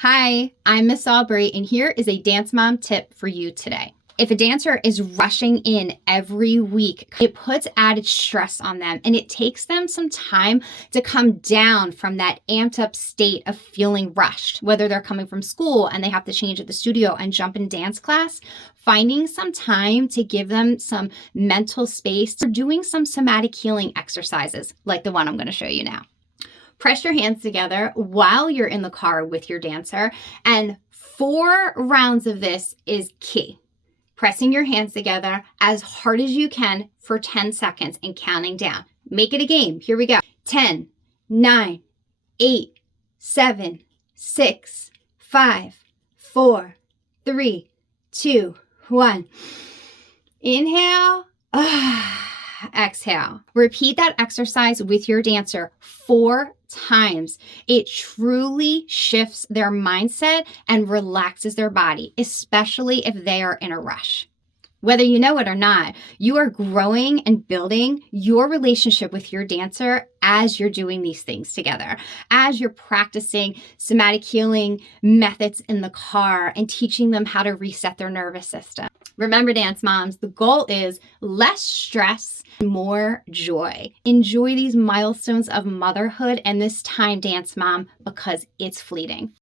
Hi, I'm Miss Aubrey, and here is a Dance Mom tip for you today. If a dancer is rushing in every week, it puts added stress on them and it takes them some time to come down from that amped up state of feeling rushed, whether they're coming from school and they have to change at the studio and jump in dance class. Finding some time to give them some mental space for doing some somatic healing exercises like the one I'm going to show you now. Press your hands together while you're in the car with your dancer, and 4 rounds of this is key. Pressing your hands together as hard as you can for 10 seconds and counting down. Make it a game. Here we go. 10, 9, 8, 7, 6, 5, 4, 3, 2, 1. Inhale. Exhale. Repeat that exercise with your dancer 4 times. It truly shifts their mindset and relaxes their body, especially if they are in a rush. Whether you know it or not, you are growing and building your relationship with your dancer as you're doing these things together, as you're practicing somatic healing methods in the car and teaching them how to reset their nervous system. Remember, dance moms, the goal is less stress, more joy. Enjoy these milestones of motherhood and this time, dance mom, because it's fleeting.